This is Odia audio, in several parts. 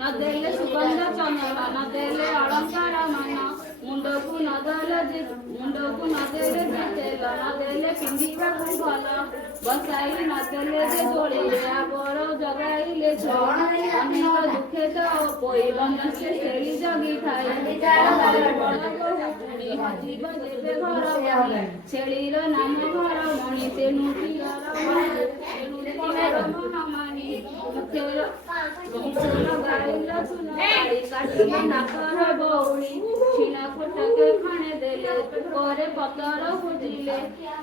नदेले सुगंध चंदन नदेले अलंकार मन मुंडकू नदेले तेल नदेले पिंडिबा भल बसाई नदेले जे दोले बर जगाइले अनेक दुखे तो कोई बंद से शेली जगी थाए जीव देवे घर छेलीर नाम घर मणि तेनु नाकर बौड़ी छिना फुटके खाने देले करे पतर खुजिले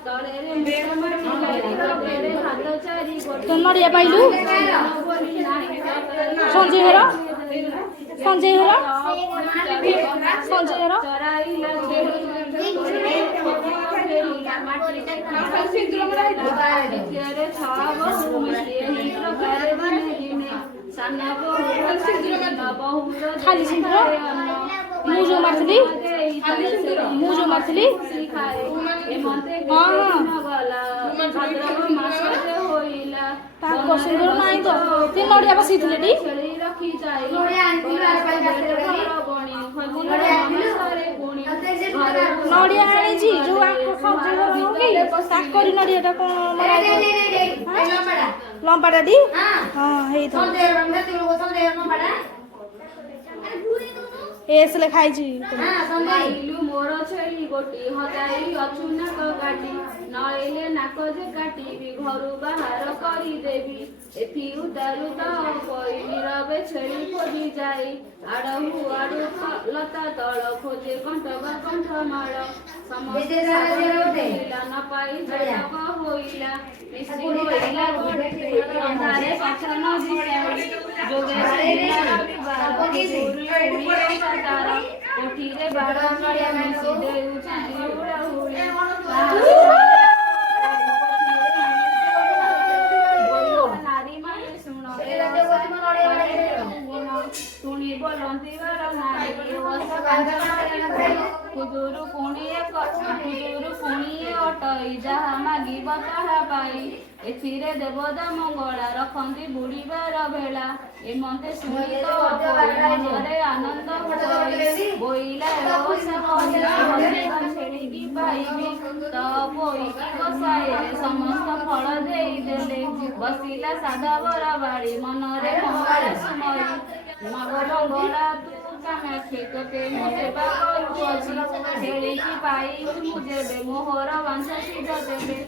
तले हाथ चारी तो नड़िया पाइलु संजय हेरा चराइला खाली सिंदूर मुझे मारथली ताको सिंदूर नाही तो ते नड़िया बसिथिले टी नड़िया आनी जो आंको सब्जी घर होगी ताकरी नड़ियाटा कोन लंबाटा टी हां हेई तो एसले खाई छी संभाइलु मोर छेली गोटी हजाई अचुना क गाटी नइले नाक जे काटिबी घरु बाहर करी देबी एथि उतारु त कोई नीरवे छेली खोजी जाई आडहु आडु लता तळ खोजे कंठ माळ समस्त न पाई जग होइला ମିଶି ହୋଇଲା ଗୋଟେ ଅନ୍ଧାରେ ପଛ ନ ଦିଶେ ଯୋଗେଶ ଦିନର ବିବାର ପୁରୀ ତାର କୋଠିରେ ବାର ଚଳିଆ ମିଶି ଦେଉଛନ୍ତି ହୁଳାହୁଳି ନାରୀମାନେ ଶୁଣ ଶୁଣି ବୋଲନ୍ତି ବାର ନାରୀ କୁଦୁରୁ ପୁଣିଏ ଅଟଇ ଯାହା ମାଗିବ ତାହା ପାଇ ଏଥିରେ ଦେବତା ମଙ୍ଗଳା ରଖନ୍ତି ବୁଡ଼ିବାର ବେଳା ଏମନ୍ତେ ଶୁଣି ତ ମନରେ ଆନନ୍ଦ ବୋଇଲା ଛେଳିକି ପାଇବି ତ ବୋଇକି ବସାଇଲେ ସମସ୍ତ ଫଳ ଦେଇଦେଲେ ବସିଲା ସାଧା ବରା ବାଡ଼ି ମନରେ ମଙ୍ଗଳା ସୁମଇ ମଙ୍ଗଳା କାମାକ୍ଷୀ ତୋତେ ମୁଁ ସେବା କରୁଅଛି ଛେଳିକି ପାଇବି ମୁଁ ଦେବେ ମୋହର ବାଂଶ ସିଧ ଦେବେ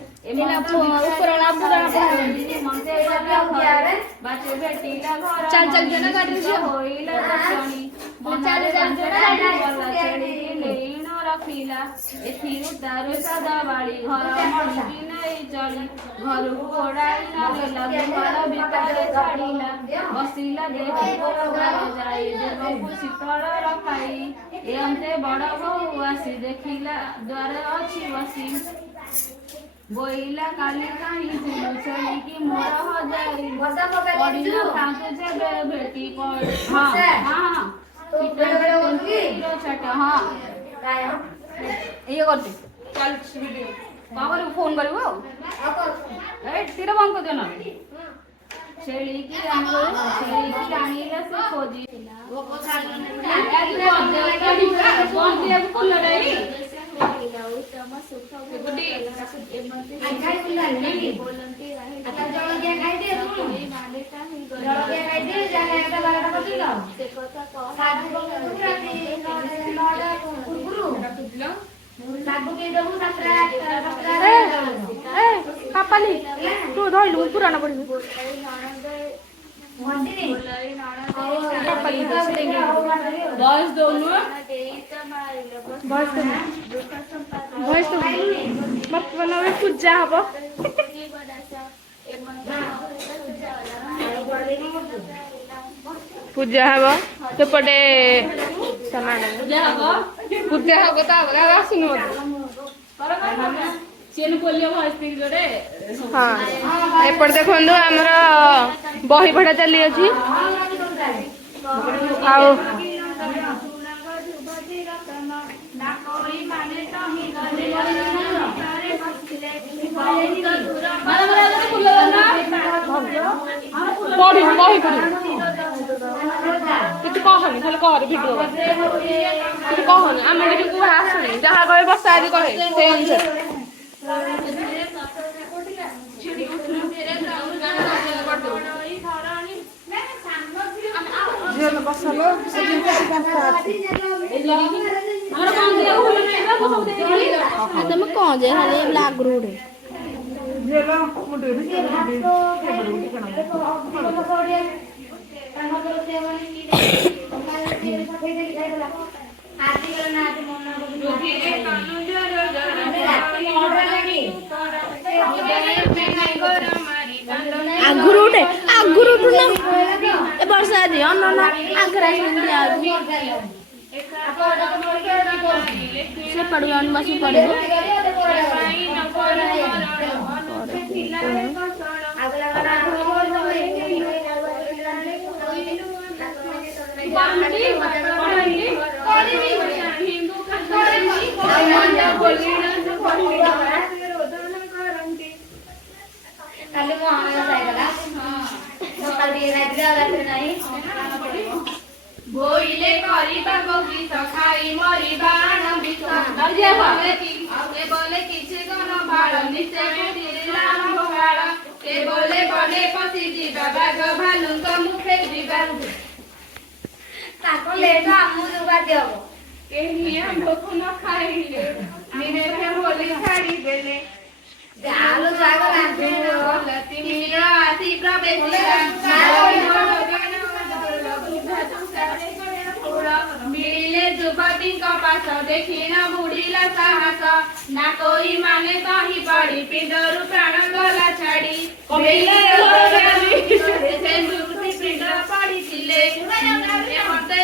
ବାଚେ ଭେଟିଲା ଘର ହୋଇଲା ଦର୍ଶଣୀ ଛେଳିକି ନେଇଣ ରଖିଲା ଏଥିରୁ ତାରୁ ସାଦା ବାଳି ଘର ମଣିକି ନେଇ ଚଳି ଘରକୁ ଓଡ଼ାଇ ନଦେଲା ଗୁହାଳ ଭିତରେ ଛାଡ଼ିଲା ବସିଲା ଦେଖି ଯାଇ ଦେବକୁ ଶୀତଳ ରଖାଇ ଏ ଅନ୍ତେ ବଡ଼ ବୋହୂ ଆସି ଦେଖିଲା ଦ୍ୱାର ଅଛି ବସି ବୋଇଲା କାଲି କାହିଁଥିଲୁ ଛେଳିକି ମୋର ହଜାଇ ପଡ଼ିଲା ତାଙ୍କୁ ଯେବେ ଭେଟି ଛୋଟ ହଁ ଇଏ କରୁଛି ଚାଲ କଣ କରିବୁ ଫୋନ କରିବୁ ଏ ତୀର ବନ୍ଦ କରିଦିଅ ନା ଛେଳିକି ଆଣିଲେ ସେ ଖୋଜି ପାପାଲି ତୁ ଧଇଲୁ ପୁରାଣ ପଢିବୁ ବୟସ ଦଉନୁ ବର୍ତ୍ତମାନ ପୂଜା ହବ ପୂଜା ହବ ସେପଟେ ପୂଜା ହବ ତ ଆସୁନି ହଁ ଏପଟେ ଦେଖନ୍ତୁ ଆମର ବହି ପଢା ଚାଲିଅଛି ଆଉ ପଢିବୁ ବହି ପଢିବୁ କିଛି କହନି ଖାଲି କହରେ ଭିଡିଓ କିଛି କହନି ଆମେ ଟିକେ ଆସୁନି ଯାହା କହେ ବର୍ଷା ଆଜି କହେ ସେଇ ଅନୁସାରେ ତମେ କଣ ଯେ ଆଗରୁ ଆଗରୁ ଉଠେ ଆଗରୁ ଉଠୁ ନା ଏ ବର୍ଷା ଦିଅ ଆଗରେ ସେ ପଡ଼ିବ ବସି ପଡ଼ିବ ବୋଇଲେ କରିବା ବଗିଚ ଖାଇ ମରିବା ବୋଲେ କିଛି କଣ ବାଳ ନିଶ୍ଚୟ ବୋଲେ ବନେ ପଶି ଯିବା ବାଘ ଭାଲୁଙ୍କ ମୁଖେ ଯିବା ତାକୁ ଲେଟ ଆମକୁ ବାଧ୍ୟ ହବ କେହି ଆମ୍ବକୁ ନ ଖାଇଲେ ନିରେ ବୋଲି ଛାଡ଼ିଦେଲେ ଚାଲୁ ଜାଗ ଆସି ମିଳିଲେ ଯୁବତୀଙ୍କ ପାଶ ଦେଖିନ ବୁଡ଼ିଲା ସାହସ ନା କୋଇ ମାନେ ତହି ପଡ଼ି ପିଣ୍ଡରୁ ପ୍ରାଣ ଗଲା ଛାଡ଼ି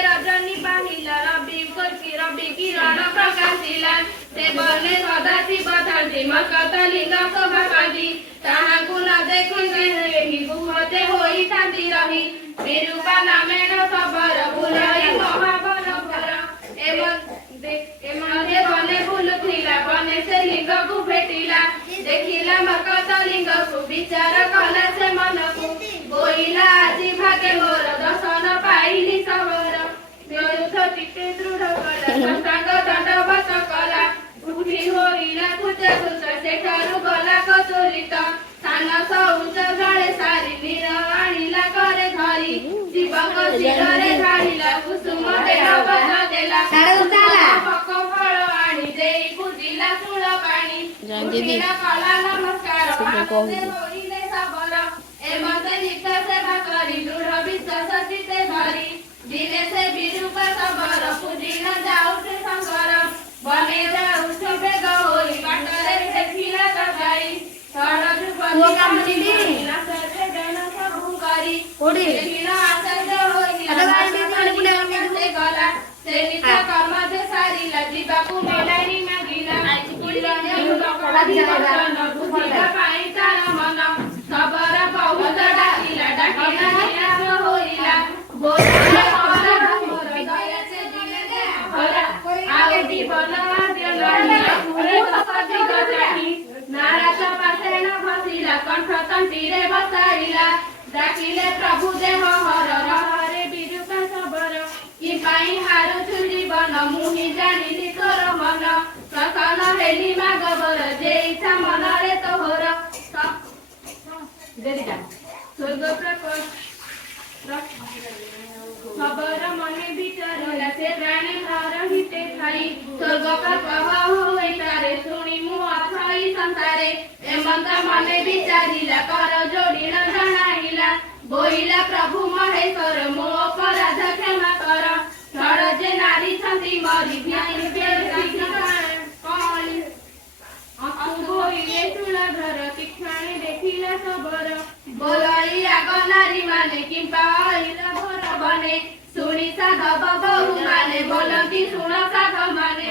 ରଜନୀ ବାହିଲା ରବି କିରଣ ପ୍ରକାଶିଲା ସେ ବନେ ସଦା ଶିବ ଥାନ୍ତି ମକତ ଲିଙ୍ଗ ଶୋଭା ପାନ୍ତି ତାହାଙ୍କୁ ନ ଦେଖନ୍ତି ଏହି ଗୁହତେ ହୋଇଥାନ୍ତି ରହି ବିରୂପା ନାମେଣ ଶବର ବୁଲାଇ ମହାବନ ଭର ଏମାନେ ବନେ ବୁଲୁଥିଲା ବନେ ସେ ଲିଙ୍ଗକୁ ଭେଟିଲା ଦେଖିଲା ମକତ ଲିଙ୍ଗକୁ ବିଚାର କଲା ସେ ମନକୁ ବୋଇଲା ଆଜି ଭାଗେ ମୋର ଦର୍ଶନ ପାଇଲି ସବର ଟିକେ ଦୃଢ କଲା ସାଙ୍ଗ ଦଣ୍ଡବତ କଲା ଉଠି ହୋଇଲା କୁଚ ସେଠାରୁ ଗଲା କଚୁରିତ ସାନ ଶୌଚ ଜଳେ ସାରି ନୀର ଆଣିଲା କରେ ଧରି ଶିବଙ୍କ ଶିରରେ ଢାଳିଲା କୁସୁମ ଦେହ ବଦ ଦେଲା ପକ ଫଳ ଆଣି ଦେଇ ପୂଜିଲା ଶୂଳ ପାଣି କଲା ନମସ୍କାର ହୋଇଲେ ସବର ଏମତେ ନିତ୍ୟ ସେବା କରି ଦୃଢ ବିଶ୍ୱାସ ଚିତେ ଧରି ଦିନେ ସେ ବିରୂପା ସବର ପୂଜିନ ଯାଉଛେ ଶଙ୍କର ବନେ ଯାଉଛୁ ବେଗ ହୋଇ ବାଟରେ ଦେଖିଲା ତକାଇ ଷଡ଼ ଯୁବତୀ ସବୁ କରି ଦେଖିଲ ଆଶ୍ଚର୍ଯ୍ୟ ହୋଇ ଗଲା ସେ ନିଜ କର୍ମ ଯେ ସାରିଲା ଯିବାକୁ ମିଳାଇ ମାଗିଲା ବୁଝିବା ପାଇଁ ତାର ମନ ସବର ବହୁତ ଡାକିଲା ଡାକିଲା ନିରାଶ ହୋଇଲା ନାରାଜ ପାଶେଣ ଘଷିଲା କଣ୍ଠ ତଣ୍ଟିରେ ବସାଇଲା ଡାକିଲେ ପ୍ରଭୁ ଦେହ ହର ହରେ ବିରୂପା ସବର କି ପାଇଁ ହାରୁଛୁ ଜୀବନ ମୁଁ ହିଁ ଜାଣିଲି ତୋର ମନ ପ୍ରସନ୍ନ ହେଲି ମାଗବର ଯେ ଇଚ୍ଛା ମନରେ ତୋହର ସ୍ୱର୍ଗ ପ୍ରକଟ ଖବର ମନେ ବିଚାରିଲା ସେ ପ୍ରାଣୀ ଘର ହିତେ ଥାଇ ସ୍ୱର୍ଗ ପ୍ରକହ ହୋଇପାରେ ଶୁଣି ମୁଁ ଅଥଇ ସଂସାରେ ଏମନ୍ତ ମନେ ବିଚାରିଲା କର ଯୋଡ଼ିଣ ଜଣାଇଲା ବୋଇଲା ପ୍ରଭୁ ମହେଶ୍ୱର ମୋ ଅପରାଧ କ୍ଷମା କର ଛଡ଼ ଯେ ନାରିଛନ୍ତି ମରି ବୋଇଲେ ତୁଳଧର ତୀକ୍ଷଣେ ଦେଖିଲା ସବର ବୋଲଇ ଆଗ ନାରୀ ମାନେ କିମ୍ବା ଅଇଲ ଭର ବନେ ଶୁଣି ସାଧବ ବହୁ ମାନେ ବୋଲନ୍ତି ଶୁଣ ସାଧ ମାନେ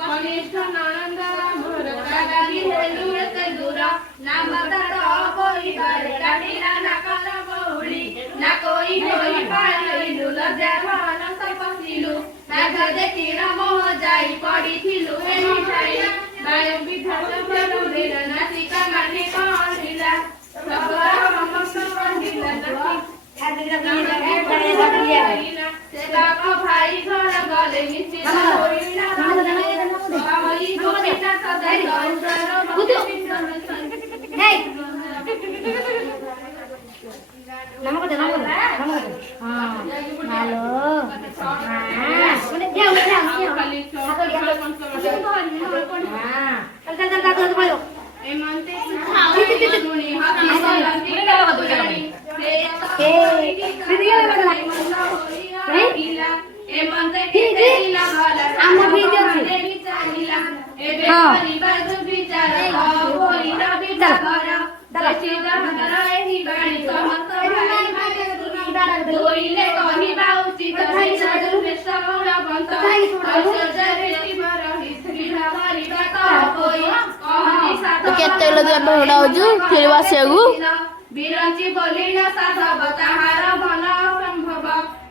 କନିଷ୍ଠ ନଣନ୍ଦ ମୋର କାଗାରି ହେଲୁ ଏତେ ଦୂର ନାମ ତାର ଅପରିବାରେ କାଟିଲା ନାକର ବଉଳି ନା କୋଇ ହୋଇ ପାଳିଲୁ ଲଜ୍ଜା ଭର ପଶିଲୁ ନାଗ ଦେଖିଣ ମୋହ ଯାଇ ପଡ଼ିଥିଲୁ ଏହି ଠାଇ ବାୟ ବିଧାନ ବରୁଡ଼ିର ନାସିକା ମାନେ କହିଲା ସବର ସମସ୍ତ କହିଲା ସେ ବାପ ଭାଇ ଘର ଗଲେ ନିଶ୍ଚିତ ହୋଇଲା କେତେ ଢୋଡ଼ା ହଉଛୁ ଫେରି ବସିବାକୁ ବିରଞ୍ଚି ବୋଲିଲ ସାଧବ ତାହାର ଭଲ ସମ୍ଭବ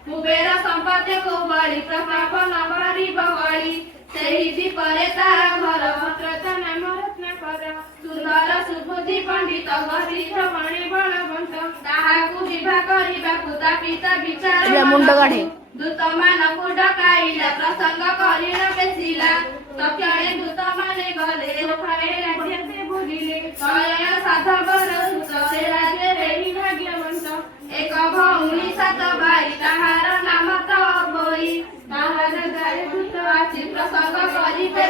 କୁବେର ସମ୍ପତ୍ତିକୁ ବଳି ପ୍ରତାପ ନବରିବ ଗଳି ସେହି ଦୀପରେ ତାର ଘର ଭଦ୍ରତ ନାମ ରତ୍ନାକର ସୁନ୍ଦର ସୁବୁଦ୍ଧି ପଣ୍ଡିତ ଗରିଷ୍ଠ ବଣେ ବଳବନ୍ତ ତାହାକୁ ବିବାହ କରିବାକୁ ତା ପିତା ବିଚାର ମୁଣ୍ଡ କାଢେ ଦୂତମାନଙ୍କୁ ଡକାଇଲା ପ୍ରସଙ୍ଗ କରିଣ ବେଶିଲା ତକ୍ଷଣେ ଦୂତମାନେ ଗଲେ ରାଜ୍ୟ ସେ ବୁଲିଲେ ଶୟନ ସାଧବର ସୁତ ସେ ରାଜ୍ୟରେ ହିଁ ଭାଗ୍ୟବନ୍ତ ଏକ ଭଉଣୀ ସାତ ଭାଇ ତାହାର ନାମ ତ ବୋଇ ତାହାର ଗାରେ ଦୂତ ଆସି ପ୍ରସଙ୍ଗ କରିବେ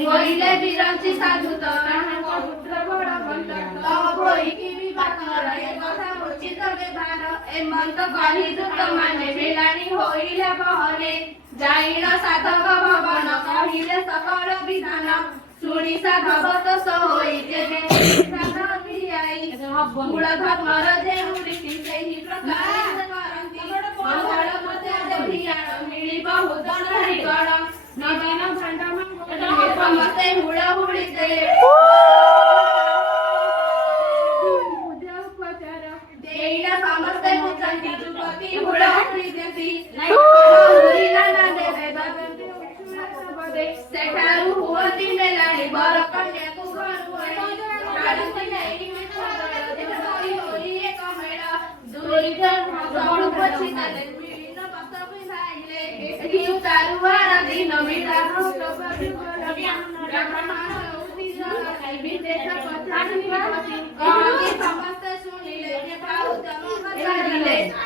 ବୋଇଲେ ବିରଞ୍ଚି ସାଧୁତ ତାହାଙ୍କ ପୁତ୍ର ବଳବନ୍ତ ତମ ବୋଇକି ବିବାହ କର ଏ କଥା ଉଚିତ ବ୍ୟବହାର ଏମନ୍ତ କହି ଦୂତ ମାନେ ମିଳାଣି ହୋଇଲେ ବହନେ ଯାଇଣ ସାଧବ ଭବନ କହିଲେ ସକଳ ବିଧାନ ଶୁଣି ସାଧବ ତୋଷ ହୋଇ ଯେବେ ମୂଳଧର୍ମର ଯେଉଁ ରୀତି ସେହି ପ୍ରକାର କରନ୍ତି ମଙ୍ଗଳ ମତେ ଦେଖିଆଣ ମିଳିବ ହୁଦନରି ଗଣ ନବୀନ ଭାଣ୍ଡ ସମସ୍ତେ ହୁଳ ହୁଳିତେ ଦେଇନା ସମସ୍ତେ ବୁଝନ୍ତି ଯୁବତୀ ହୁଳ ହୁଳି ଦିଅନ୍ତି ସେଠାରୁ ହୁଅନ୍ତି ମେଲାଣି ବର କନ୍ୟାକୁ ଘରୁ ଛାଡ଼ନ୍ତି ନେଇ ଏକ ମେଳ ଦୂରି ପଛି ତାଲେ ବିଭିନ୍ନ ବସ୍ତ ପିନ୍ଧାଇଲେ ଏଠି ତାରୁଆର ଦିନ ମିଳା ସମସ୍ତେ ଶୁଣିଲେ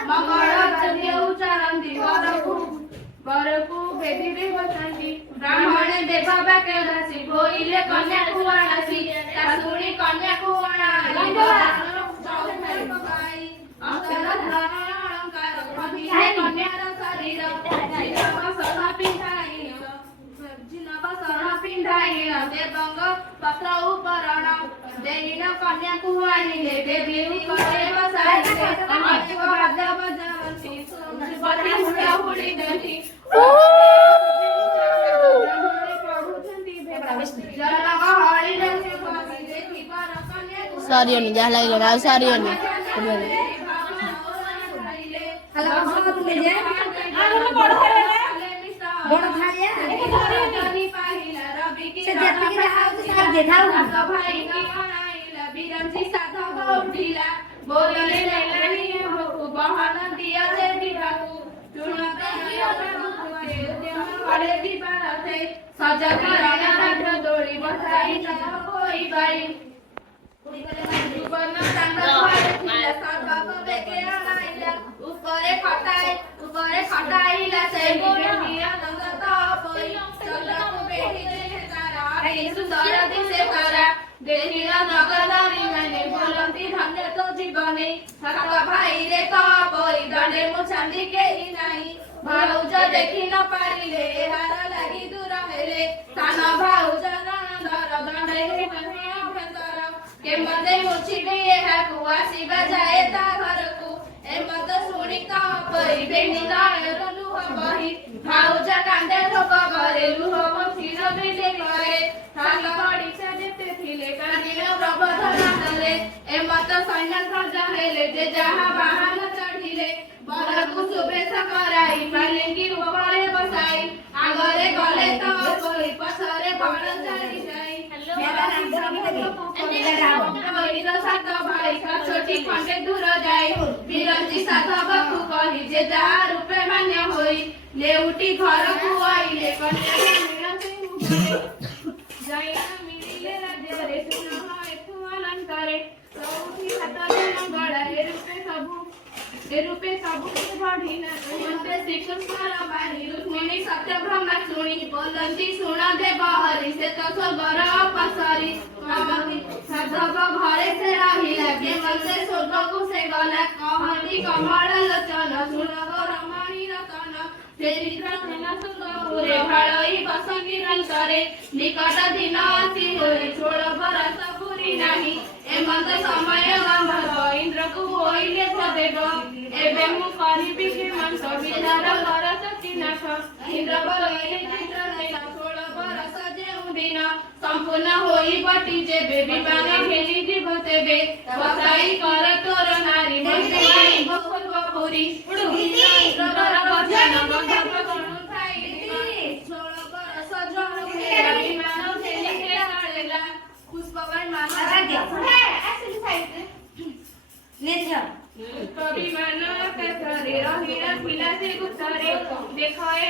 ମଙ୍ଗଳ ଉଚ୍ଚାରନ୍ତି ବରକୁ ବେଦୀରେ ବସାନ୍ତି ବ୍ରାହ୍ମଣେ ଦେବ ବାକ୍ୟ ଦାସୀ ବୋଇଲେ କନ୍ୟାକୁ ଆଣାସି ତା ଶୁଣି କନ୍ୟାକୁ କନ୍ୟାର ଶରୀର ପିନ୍ଧାଇଣ ଦେବଙ୍ଗ ପତ୍ର ଉପରଣ ଦେଇଣ କନ୍ୟାକୁ ଆଣିଲେ ବେଦୀ ଉପରେ ବସାଇଲେ ଅନେକ ବାଦ୍ୟ ବଜାବନ୍ତି ଯୁବତୀ ହୁଳ ହୁଳି ଦିଅନ୍ତି ସରିବନି ଯାହା ଲାଗିଲା ଆଉ ସରିବନି ଦୋଳି ବସାଇ ଉପରେ ଖଟାଇଲା ସେ ସୁନ୍ଦର ଦିଶେ ତାରା ଦେଖିଲ ନଗରୀ ମାନେ ବୋଲନ୍ତି ଧନ୍ୟ ତ ଜୀବନେ ସାତ ଭାଇରେ ତ ପରି ଦଣ୍ଡେ ମୁଛାନ୍ତି କେହି ନାହିଁ ଭାଉଜ ଦେଖି ନ ପାରିଲେ ଏହାର ଲାଗି ଦୂର ହେଲେ ସାନ ଭାଉଜ ନଣନ୍ଦର ଦଣ୍ଡେ କେମତେ ମୁଛିବି ଏହାକୁ ଆସିବା ଯାଏ ତା ଘରକୁ ଏମତ ଶୁଣି ତ ପରି ବେଣୀ ନୟର ଲୁହ ବହି ଭାଉଜ କାନ୍ଦେ ଠୋକ ଘରେ ଲୁହ ବସିର ବିଲେ କରେ ସାନ ପଡ଼ିଶା ଯେତେ ଥିଲେ କାନ୍ଦିଲ ପ୍ରବୋଧ ନାଦରେ ଏମତ ସୈନ୍ୟ ସଜ ହେଲେ ଯେ ଯାହା ବାହନ ଚଢ଼ିଲେ ବରକୁ ଶୁଭେଚ୍ଛ କରାଇ ପାଲିଙ୍କି ଉପରେ ବସାଇ ଆଗରେ ଗଲେ ତ ପରି ପଛରେ ବର ଚାଲି ଯାଇ ସାତ ଭାଇ ଛୋଟି ଖଣ୍ଡେ ଦୂର ଯାଇ ବିରଞ୍ଚି ସାଧବକୁ କହି ଯେ ଯାହା ରୂପେ ମାନ୍ୟ ହୋଇ ଲେଉଟି ଘରକୁ ଆଇଲେ ଯାଇନା ମିଳିଲେ ରାଜ୍ୟରେ ସୁନହ ଏଠୁ ଅଲଙ୍କାରେ ସବୁଠି ହାତରେ ମଙ୍ଗଳା ଏ ରୂପେ ସବୁ ବଢିଲା ମତେ ଶ୍ରୀକୃଷ୍ଣର ବାଣୀ ରୁକ୍ମିଣୀ ସତ୍ୟ ବ୍ରହ୍ମା ଶୁଣି ବୋଲନ୍ତି ଶୁଣ ଦେବ ହରି ସେ ତ ସ୍ୱର୍ଗର ଅପସରି ସାଧବ ଘରେ ସେ ରହିଲା କେମତେ ସ୍ୱର୍ଗକୁ ସେ ଗଲା କହନ୍ତି କମଳ ଲୋଚନ ଶୁଣ ରମଣୀ ରତନ ସେ ସ୍ୱର୍ଗପୁରେ ଭାଳଇ ବସନ୍ତି ରଙ୍କରେ ନିକଟ ଦିନ ଆସି ହୋଇ 16 ବରଷ ପୁରୀ ନାହିଁ ଏମନ୍ତ ସମୟ ଗମ୍ଭୀର ଇନ୍ଦ୍ରକୁ ହୋଇଲେ ସଦେବ ଏବେ ମୁଁ କରିବି କେମନ୍ତ ବିରାର ବରଷ କିନାଥ ଇନ୍ଦ୍ର ବୋଇଲେ ଚିତ୍ର 16 ବରଷ ଯେଉଁ ଦିନ ସମ୍ପୂର୍ଣ୍ଣ ହୋଇବଟି ଯେବେ ବିମାନ ଘେନି ଯିବ ତେବେ ବସାଇ କର ତୋର ନାରୀ ପୂର୍ବ ପୁରୀ ଇନ୍ଦ୍ରର ବଚନ ଗନ୍ଧର୍ବ ଗଣୁଥାଇ 16 ବରଷ ଜଣୁ ବିମାନ ଘେନି ଖେଳିଲା ପୁଷ୍ପବାଣ ମାମା ବିମାନ ଆକାଶରେ ରହିଲା ପିଲା ସେ ଗୁପ୍ତରେ ଦେଖାଏ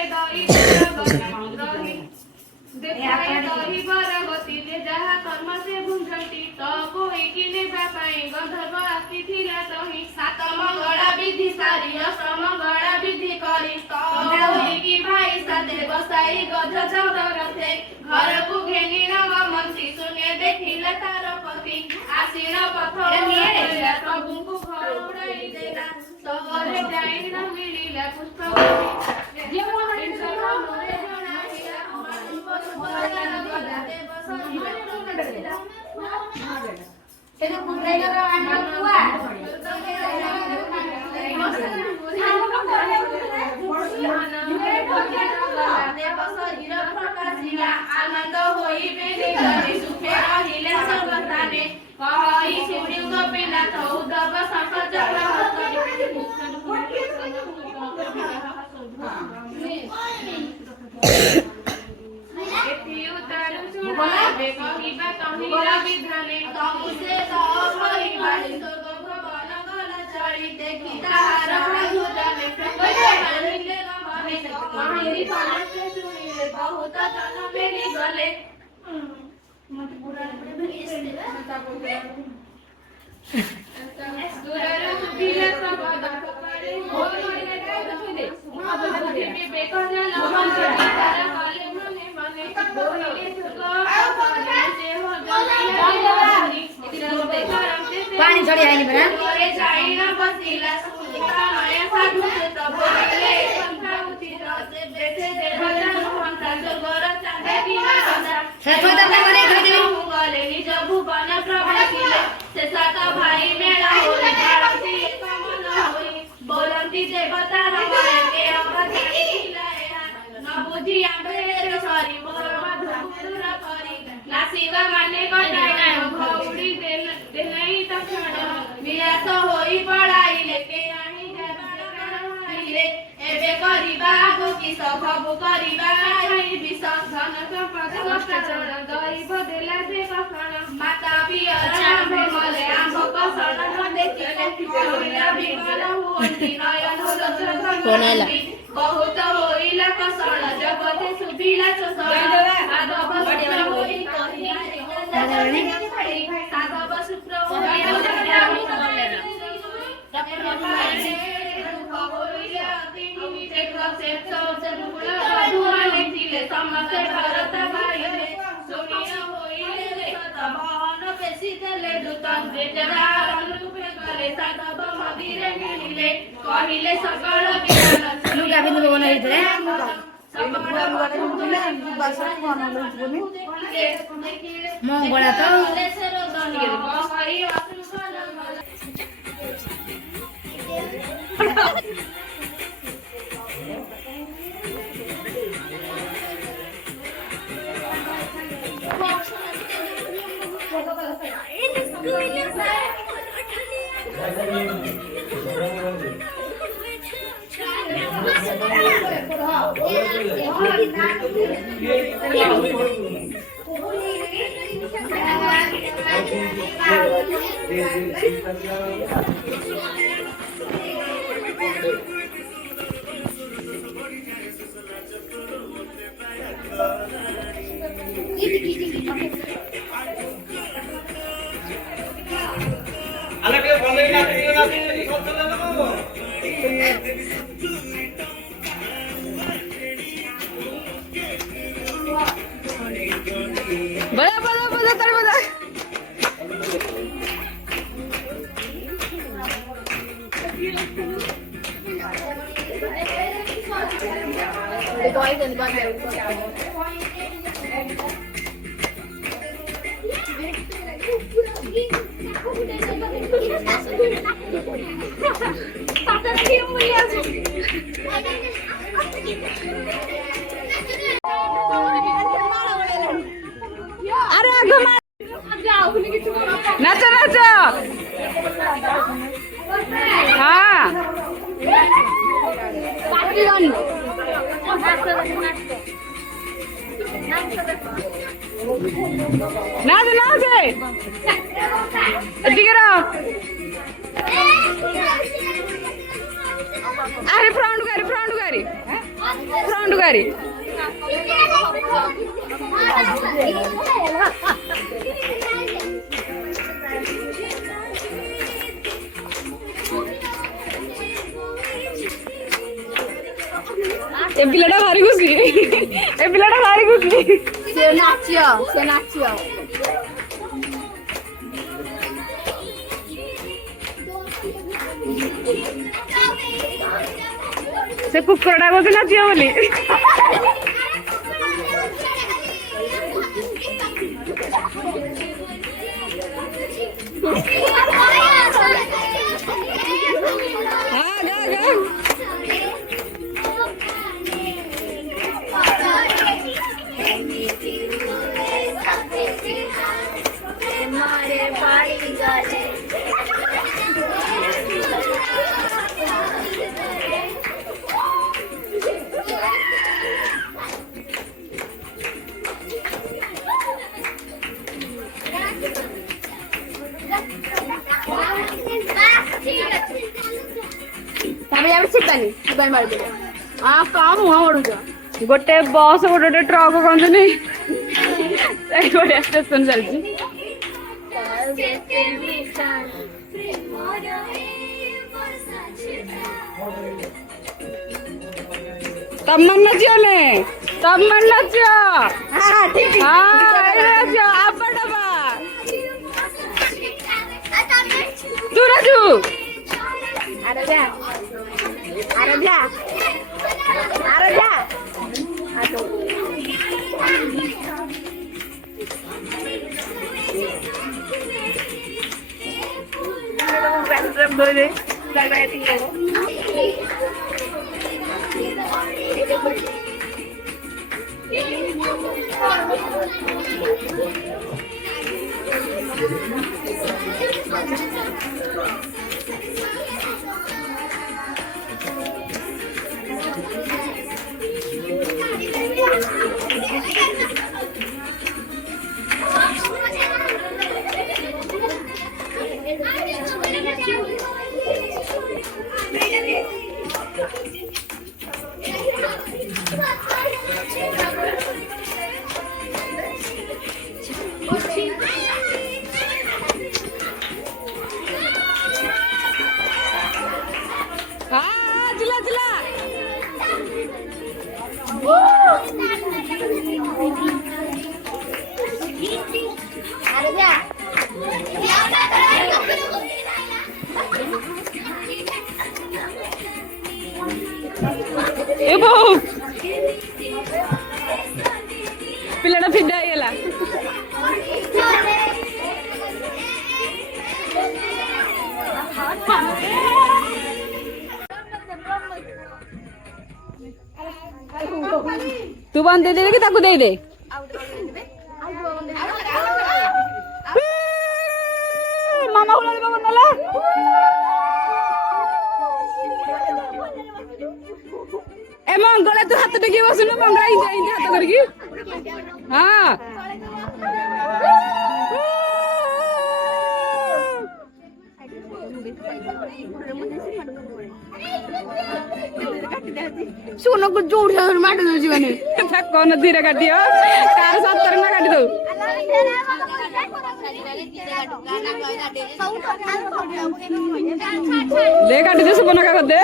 ଦହିବର ଗତିରେ ଯାହା କର୍ମ ସେ ଭୁଞ୍ଜନ୍ତି ତ ବୋହିକି ନେବା ପାଇଁ ଗନ୍ଧର୍ବ ଆସିଥିଲା ତହିଁ ସାତ ମଙ୍ଗଳା ବିଧି ସାରି ଅଷ୍ଟମଙ୍ଗଳା ବିଧି କରି ତୋହିକି ଭାଇ ସାଥେ ବସାଇ ଗଜ ଚଉଦରଥେ ଘରକୁ ଘେନି ନଗମନ୍ତି ଶୂନ୍ୟ ଦେଖିଲେ ତାର ପତି ଆସିଣ ପଥର ପ୍ରଭୁଙ୍କୁ ଘର ଉଡ଼ାଇ ଦେଲା ସହରେ ଯାଇ ନ ମିଳିଲା आनंद होई बेले सुखे रहिले सर्वताने कहि शिवलिंग पिला चौदव शंख चक्र कहिबा तहिरा विधाने तमुसे तपरिवारि स्वर्ग भवन गल चढ़ी देखि ताहार भुजने कहिले गमने कहि समस्ते सुनिले बहुत जन मेरी गले दूरर सुभिले सबद पड़े विवेक जल मन तारा गले मने मने बोले सुख पानी छोड़ी आइली बना करे जाइना बसिला सुनिता माया साधु से तब बोले संथा उचित से बैठे दे भजन संता जगोर चांदे की ना सतो तब करे थोड़ी गले निज भुवन प्रवेशिले से सात भाई मेला होई आरती कमल होई बोलंती देवता रमाय के अवतारी खिलाया न बुझी आंबे सरी मोर मधुर करी नासिवा माने गटाय भौड़ी देलई तक्षण विलास होई पड़ाइले के रानी जबाले एबे करिबा गो कि सब करिबा आई विष धन संपद कष्ट गरीब देला से कखण माता पियर आंब मले आंब कसण न देखिले चोरिला बिमल हुअंती नयन लोचन बहुत होइला कसण जगते सुभिला चोसण आदव सुप्र होई कहिला साधव सुप्र समस्त भारत भाईले सुनिया होइले भवन पेशी देले दूतन जेजरार रूपे गले साधव मंदिरे मिलिले कहिले सकल विधान लुगा बिनु बना रे म बडा त बड़ा बड़ा बड़ा तर बड़ा अरे आगो नाचो नाचो हाँ नाच नाच ठीक रहो अरे फ्रंट गाड़ी ए पिलाटा भारी खुशी से नाचियो से कुकुरटा को नाचियो बोली हाँ गा गा ଗୋଟେ ବସ୍ ଗୋଟେ ଟ୍ରକ୍ କହନ୍ତୁନି ସେଇଭଳିଆ ଷ୍ଟେସନ ଚାଲିଛି। ତମ ନାଚିବ ତମ ନାଚ ଆପଟବା ତୁ ରାଜୁ ପିଲାଟା ଫିଦା ହେଇଗଲା। ତୁ ବନ୍ଦ ଦେଇଦେ କି ତାକୁ ଦେଇଦେ। ମାମା ହୁଳାଳି ବାବୁ ନଲା ଏ ମଙ୍ଗଳା ତୁ ହାତ ଟେକି ବସୁନୁ ମଙ୍ଗଳା ଏମିତି ହାତ କରିକି ହଁ ଶୁଣକୁ ଯୋଉଠି ମାଟି ଦଉଛି ମାନେ କଣ ଧୀରେ କାଟିବ ତାର ସତରେ ନା କାଟି ଦଉ ଦେ କାଟି ଦେ ସୁବର୍ଣ୍ଣକା କରିଦେ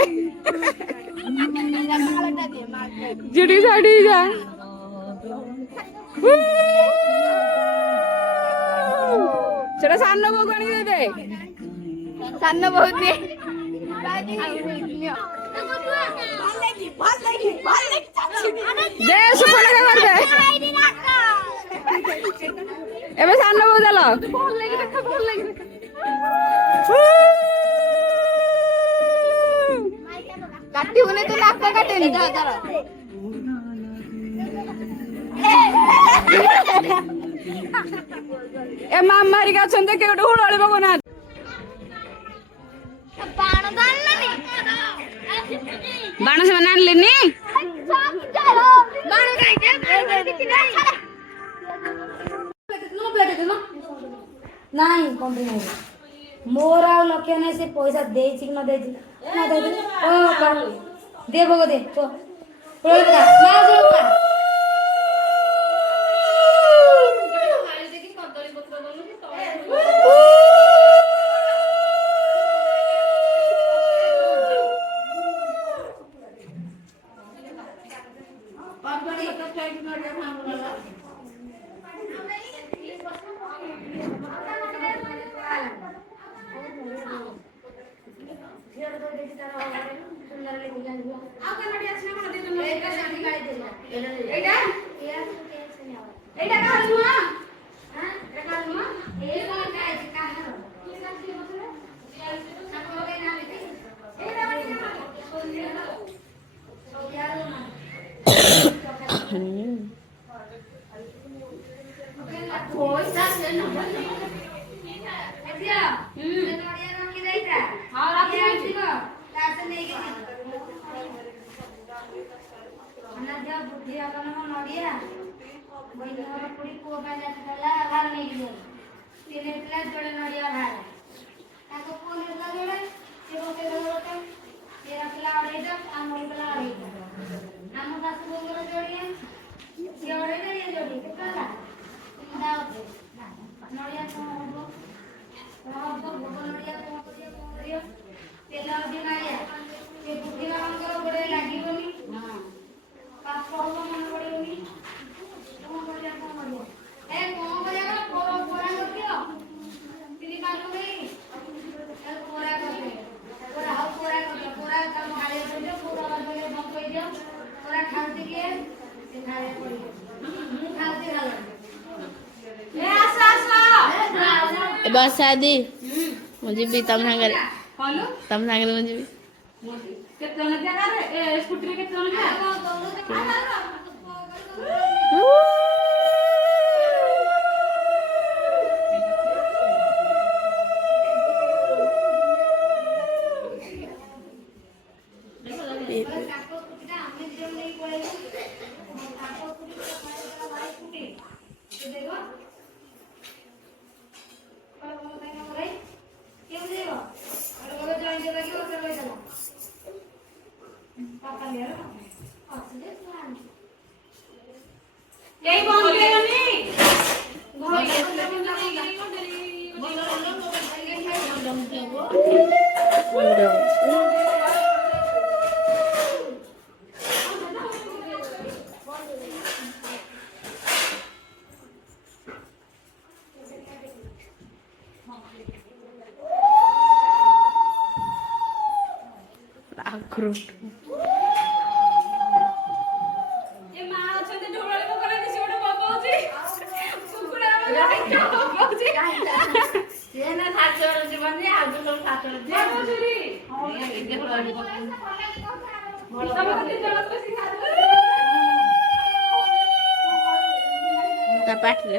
ଜିଡି ସାଇଡ ଯା ସେଟା ସାନ ବୋଉ ଆଣିକି ଦେଇଦେ ସାନ ବହୁତ ଦେ ସୁବର୍ଣ୍ଣକା କରିଦେ ଏବେ ସାନ ବୋଉ ଦେଲ କାଟିବୁନି ତୁ ନାକ କାଟେନି ଏ ମାମା ହେରିକା ଅଛନ୍ତି କିଏ ଗୋଟେ ହୁଳଳି ପକଉନାହାନ୍ତି ବାଣ ସେମାନେ ଆଣିଲେନି ନାଇଁ କମ୍ପ୍ଲେନ୍ ମୋର ଆଉ ଲକ୍ଷ୍ୟ ନାହିଁ ସେ ପଇସା ଦେଇଛି କି ନ ଦେଇଛି ଦେ ଭୋଗ ଦେ ହଁ ରଖିଦେଇଛି। ନଡ଼ିଆ ବୈଦିକର ପୁରୀ ପୁଅ ପାଇଁ ଆସିଥିଲା ଭାର ନେଇକି ଗଲେ। ସିଏ ନେଇଥିଲା ଯୋଡ଼େ ନଡ଼ିଆ ଭାର। ତାଙ୍କ ପୁଅ ନେଇଥିଲା ଯୋଡ଼େ, ସିଏ ପକେଇଦେଲା ଗୋଟେ, ସିଏ ରଖିଲା ଅଢ଼େଇଟା, ଆମ ନେଇଥିଲା ଅଢ଼େଇଟା। ଆମ ଶାଶୁ ବୋଉଙ୍କର ଯୋଡ଼ିଏ, ସିଏ ଅଢ଼େଇଟା, ଇଏ ଯୋଡ଼ିଏ, କେତେ ହେଲା? ତିନିଟା ଅଧେ। ନଡ଼ିଆ କଣ ହବ? କଣ ହବ? ଭୋଗ ନଡ଼ିଆ କଣ କରିବ? କଣ କରିବ? ତେଲ ଅଧେ ନଡ଼ିଆ, ସେ ବୁଦ୍ଧି ମାନଙ୍କର ଗୋଡ଼େ ଲାଗିବନି। ପାପ ହବ ମନେ ପଡ଼ିବନି। କଣ କରିବା? କଣ କରିବା? ଏ କଣ କରିବା? ପୋରା କରିଦିଅ। ତିନି ପାଞ୍ଚ ନେଇ ପୋରା କରିଦିଅ। ପୋରା ହଉ, ପୋରା କରିଦିଅ। ପୋରା ତମ ଗାଳିଆ କରିଦିଅ, ପୋରା ବାଜିଲେ ବନ୍ଦ କରିଦିଅ। ପୋରା ଖାଉଛି କିଏ? ସେ ଖାଇବା ପଡ଼ିବ। ମୁଁ ଖାଉଛି ଖାଲି। ଏ ଆସ ଆସ। ଏ ବସ ଆଦି ମୁଁ ଯିବି ତମ ସାଙ୍ଗରେ, କଲୁ ତମ ସାଙ୍ଗରେ ମୁଁ ଯିବି। କେତେ ଜଣ ଜାଗାରେ ଏ ସ୍କୁଟିରେ କେତେ ଜଣ ଯା? କେହି ବନ୍ଦେଇବନି। ଆଖରୁ ଏ ମା ଅଛନ୍ତି ଢୋଳରେ ପକଉନାହାନ୍ତି, ସେ ଗୋଟେ ପକଉଛି। କୁକୁଡ଼ା ପକଉଛି। ତା ପାଟିରେ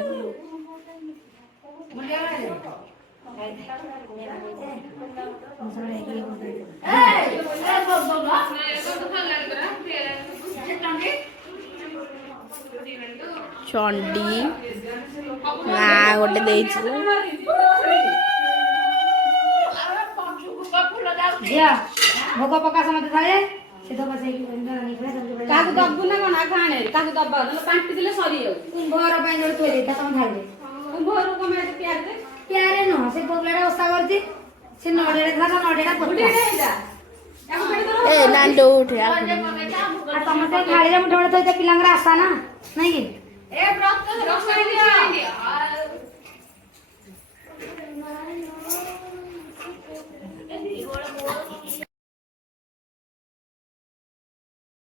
ଚଣ୍ଡୀ ମା ଗୋଟେ ଦେଇଛି। ଝିଅ ଭୋଗ ପକା ସମସ୍ତେ ଥାଏ ସେ ଦବା ସେଇଠି କାହାକୁ ଦବୁ ନା କଣ? ଆଗ ଆଣେ କାହାକୁ ଦବା, ନହେଲେ ବାଣ୍ଟି ଦେଲେ ସରିଯାଉ। କୁମ୍ଭର ପାଇଁ ଯୋଉ ଥୋଇ ଦେଇଥା ତମ ଖାଇବେ। କୁମ୍ଭରୁ କମେ ତିଆରି ପ୍ୟାରେ ନୁହଁ, ସେ ପୁଅପିଲାଟା ଓଷା କରିଛି, ସେ ନଡ଼ିଆରେ ଥିଲା, ତା ନଡ଼ିଆଟା ପୋତା। ଏ ନାଣ୍ଡ ଉଠେ ଆଉ ସମସ୍ତେ ଥାଳିରେ ମୁଠେ ମୁଠେ ଥୋଇଛ, ପିଲାଙ୍କର ଆଶା ନା ନାଇଁ କି? ଏ ବ୍ରତ